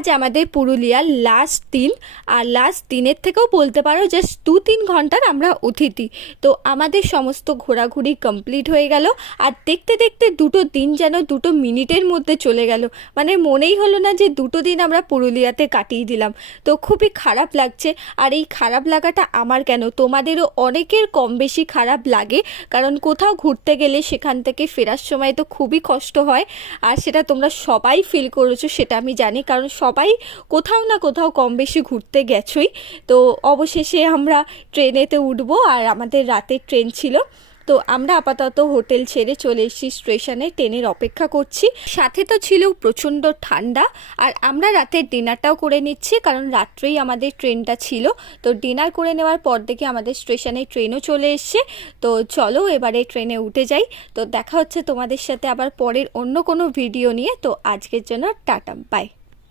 আজ আমাদের পুরুলিয়ার লাস্ট দিন, আর লাস্ট দিনের থেকেও বলতে পারো জাস্ট 2-3 ঘন্টার আমরা অতিথি। তো আমাদের সমস্ত ঘোরাঘুরি কমপ্লিট হয়ে গেল, আর দেখতে দেখতে দুটো দিন যেন 2 মিনিটের মধ্যে চলে গেল। মানে মনেই হলো না যে 2 দিন আমরা পুরুলিয়াতে কাটিয়ে দিলাম। তো খুবই খারাপ লাগছে, আর এই খারাপ লাগাটা আমার কেন, তোমাদেরও অনেকের কম বেশি খারাপ লাগে, কারণ কোথাও ঘুরতে গেলে সেখান থেকে ফেরার সময় তো খুবই কষ্ট হয়। আর সেটা তোমরা সবাই ফিল করেছো, সেটা আমি জানি, কারণ সবাই কোথাও না কোথাও কম বেশি ঘুরতে গেছোই। তো অবশেষে আমরা ট্রেনেতে উঠবো, আর আমাদের রাতের ট্রেন ছিল। তো আমরা আপাতত হোটেল ছেড়ে চলে এসেছি স্টেশনে, ট্রেনের অপেক্ষা করছি। সাথে তো ছিল প্রচণ্ড ঠান্ডা, আর আমরা রাতের ডিনারটাও করে নিচ্ছি, কারণ রাত্রেই আমাদের ট্রেনটা ছিল। তো ডিনার করে নেওয়ার পর দেখে আমাদের স্টেশনে ট্রেনও চলে এসছে। তো চলো এবারে ট্রেনে উঠে যাই। তো দেখা হচ্ছে তোমাদের সাথে আবার পরের অন্য কোনো ভিডিও নিয়ে। তো আজকের জন্য টাটা, বাই।